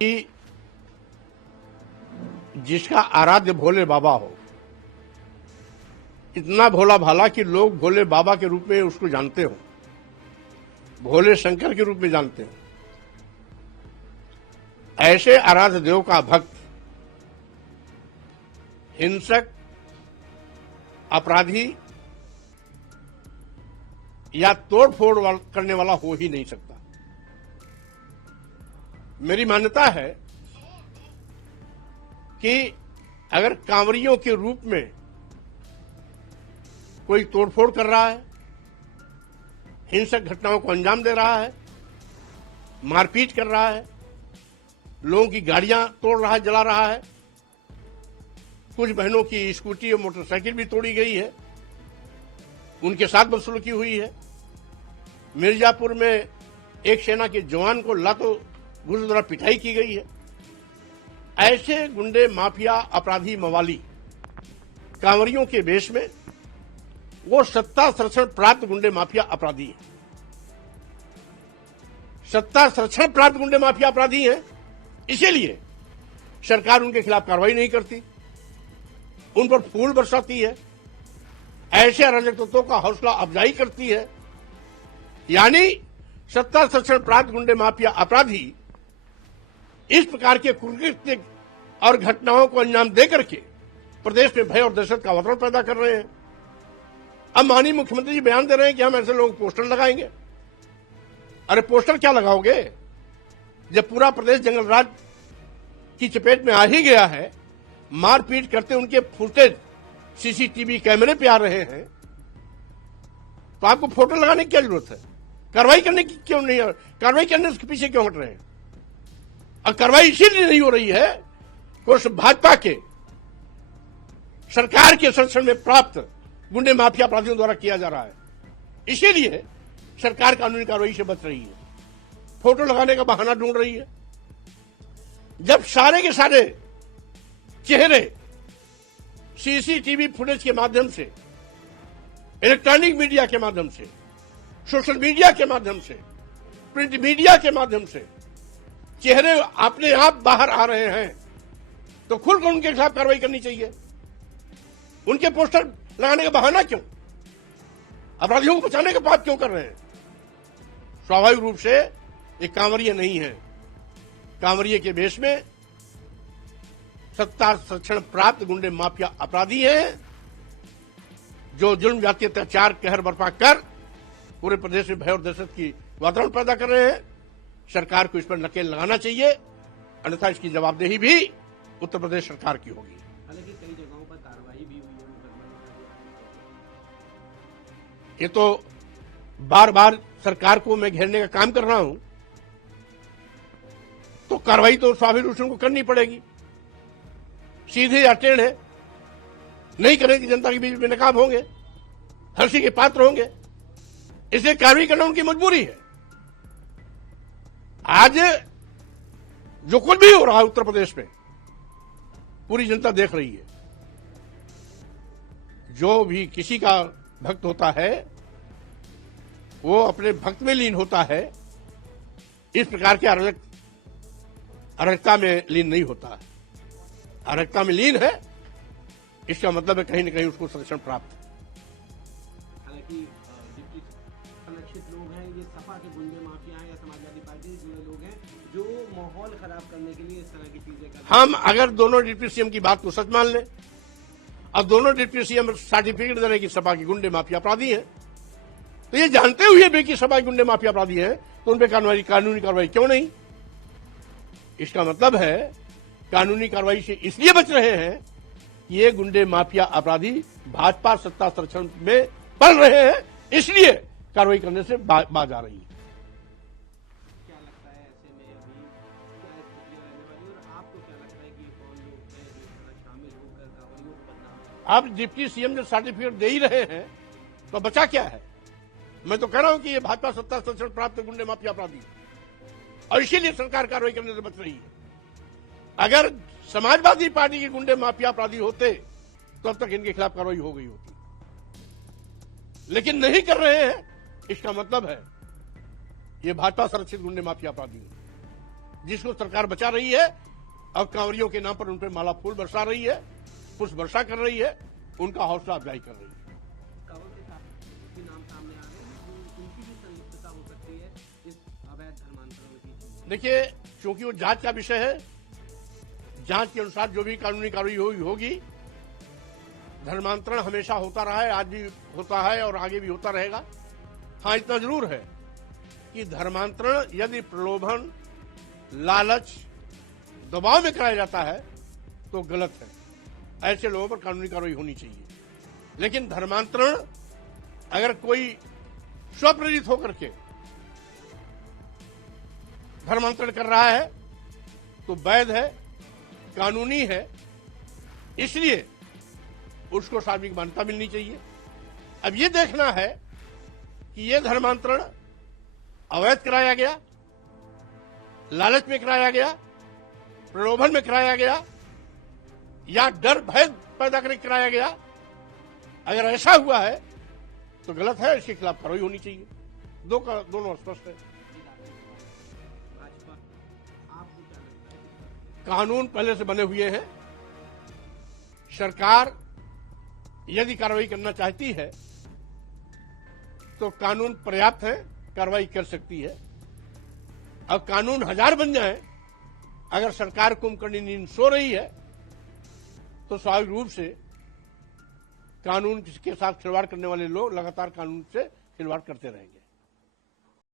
कि जिसका आराध्य भोले बाबा हो, इतना भोला भाला कि लोग भोले बाबा के रूप में उसको जानते हो, भोले शंकर के रूप में जानते हो, ऐसे आराध्य देव का भक्त हिंसक, अपराधी या तोड़फोड़ करने वाला हो ही नहीं सकता। मेरी मान्यता है कि अगर कांवरियों के रूप में कोई तोड़फोड़ कर रहा है, हिंसक घटनाओं को अंजाम दे रहा है, मारपीट कर रहा है, लोगों की गाड़ियां तोड़ रहा है, जला रहा है, कुछ बहनों की स्कूटी और मोटरसाइकिल भी तोड़ी गई है, उनके साथ बदसलूकी हुई है। मिर्जापुर में एक सेना के जवान को लातों घूस द्वारा पिटाई की गई है। ऐसे गुंडे, माफिया, अपराधी, मवाली कांवरियों के वेश में वो सत्ता संरक्षण प्राप्त गुंडे, माफिया, अपराधी है। सत्ता संरक्षण प्राप्त गुंडे, माफिया, अपराधी हैं, इसीलिए सरकार उनके खिलाफ कार्रवाई नहीं करती, उन पर फूल बरसाती है, ऐसे अराजक तत्वों का हौसला अफजाई करती है। यानी सत्ता संरक्षण प्राप्त गुंडे, माफिया, अपराधी इस प्रकार के कुकृत्य और घटनाओं को अंजाम देकर के प्रदेश में भय और दहशत का वातावरण पैदा कर रहे हैं। अब माननीय मुख्यमंत्री जी बयान दे रहे हैं कि हम ऐसे लोगों को पोस्टर लगाएंगे। अरे पोस्टर क्या लगाओगे जब पूरा प्रदेश जंगल राज की चपेट में आ ही गया है, मारपीट करते उनके फुटेज सीसीटीवी कैमरे पे आ रहे हैं, तो आपको फोटो लगाने की क्या जरूरत है? कार्रवाई करने की क्यों नहीं? कार्रवाई करने के पीछे क्यों हट रहे हैं? और कार्रवाई इसीलिए नहीं हो रही है कि उस भाजपा के सरकार के संरक्षण में प्राप्त गुंडे, माफिया, अपराधियों द्वारा किया जा रहा है। इसीलिए सरकार कानूनी कार्रवाई से बच रही है, फोटो लगाने का बहाना ढूंढ रही है। जब सारे के सारे चेहरे सीसीटीवी फुटेज के माध्यम से, इलेक्ट्रॉनिक मीडिया के माध्यम से, सोशल मीडिया के माध्यम से, प्रिंट मीडिया के माध्यम से चेहरे अपने आप बाहर आ रहे हैं, तो खुलकर उनके खिलाफ कार्रवाई करनी चाहिए। उनके पोस्टर लगाने का बहाना क्यों? अपराधियों को बचाने का बात क्यों कर रहे हैं? स्वाभाविक रूप से ये कांवरिया नहीं है। कांवरिये के वेश में सत्ता संरक्षण प्राप्त गुंडे, माफिया, अपराधी हैं, जो जुल्म, जाति, अत्याचार, कहर बर्पा कर पूरे प्रदेश में भय और दहशत की वातावरण पैदा कर रहे हैं। सरकार को इस पर नकेल लगाना चाहिए, अन्यथा इसकी जवाबदेही भी उत्तर प्रदेश सरकार की होगी। हालांकि कई जगहों पर कार्रवाई भी हुई है। ये तो बार बार सरकार को मैं घेरने का काम कर रहा हूं, तो कार्रवाई तो स्वाभाविक रूप से उनको करनी पड़ेगी। सीधे या टेढ़े नहीं करेंगे, जनता के बीच में नकाब होंगे, हंसी के पात्र होंगे, इसलिए कार्रवाई करना उनकी मजबूरी है। आज जो कुछ भी हो रहा है उत्तर प्रदेश में, पूरी जनता देख रही है। जो भी किसी का भक्त होता है, वो अपने भक्त में लीन होता है, इस प्रकार के अराजकता में लीन नहीं होता है। अराजकता में लीन है, इसका मतलब है कहीं न कहीं उसको संरक्षण प्राप्त है। हालांकि जिनकी संरक्षित लोग हैं, ये सपा के गुंडे, माफिया हैं या समाजवादी पार्टी से जुड़े लोग हैं, जो माहौल खराब करने के लिए इस तरह की चीजें करते हैं। हम अगर दोनों डिप्टी सीएम की बात को सच मान लें, अब दोनों डिप्टी सीएम सर्टिफिकेट दे रहे कि सपा के गुंडे, माफिया, अपराधी हैं, तो ये जानते हुए भी कि सपा के गुंडे, माफिया, अपराधी हैं, तो उन पर कानूनी कार्रवाई क्यों नहीं? इसका मतलब है कानूनी कार्रवाई से इसलिए बच रहे हैं कि ये गुंडे, माफिया, अपराधी भाजपा सत्ता संरक्षण में पड़ रहे हैं, इसलिए कार्रवाई करने से बाज आ रही है। क्या लगता है ऐसे में अभी क्या स्थितियां रहने वाली है, और आपको क्या लगता है कि कौन लोग हैं जो इसमें शामिल होकर कांवरियों को बदनाम? अब डिप्टी सीएम जब सर्टिफिकेट दे ही रहे हैं तो बचा क्या है? मैं तो कह रहा हूं कि ये भाजपा सत्ता संरक्षण प्राप्त गुंडे, माफिया, अपराधी, और इसीलिए सरकार कार्रवाई करने से बच रही है। अगर समाजवादी पार्टी के गुंडे, माफिया, अपराधी होते तो अब तक इनके खिलाफ कार्रवाई हो गई होती, लेकिन नहीं कर रहे हैं। इसका मतलब है ये भाजपा संरक्षित गुंडे, माफिया, अपराधी हैं। जिसको सरकार बचा रही है और कांवरियों के नाम पर उन पर माला फूल बरसा रही है, पुष्प वर्षा कर रही है, उनका हौसला अफजाई कर रही है। कंवर के साथ भी नाम सामने आ रहे हैं, उनकी भी संलिप्तता हो सकती है इस अवैध धर्मांतरण की। देखिए, चूंकि वो जांच का विषय है, जांच के अनुसार जो भी कानूनी कार्रवाई होगी। धर्मांतरण हमेशा होता रहा है, आज भी होता है और आगे भी होता रहेगा। हाँ, इतना जरूर है कि धर्मांतरण यदि प्रलोभन, लालच, दबाव में कराया जाता है तो गलत है। ऐसे लोगों पर कानूनी कार्रवाई होनी चाहिए। लेकिन धर्मांतरण अगर कोई स्वप्रेरित होकर के धर्मांतरण कर रहा है तो वैध है, कानूनी है, इसलिए उसको सार्वजनिक मान्यता मिलनी चाहिए। अब ये देखना है कि ये धर्मांतरण अवैध कराया गया, लालच में कराया गया, प्रलोभन में कराया गया या डर भय पैदा करके कराया गया। अगर ऐसा हुआ है तो गलत है, इसके खिलाफ कार्रवाई होनी चाहिए। दोनों स्पष्ट है। भाजपा आपको क्या लगता है? कानून पहले से बने हुए हैं। सरकार यदि कार्रवाई करना चाहती है तो कानून पर्याप्त है, कार्रवाई कर सकती है। अब कानून हजार बन जाए, अगर सरकार कुंभकर्णी नींद सो रही है तो स्वाभाविक रूप से कानून के साथ खिलवाड़ करने वाले लोग लगातार कानून से खिलवाड़ करते रहेंगे।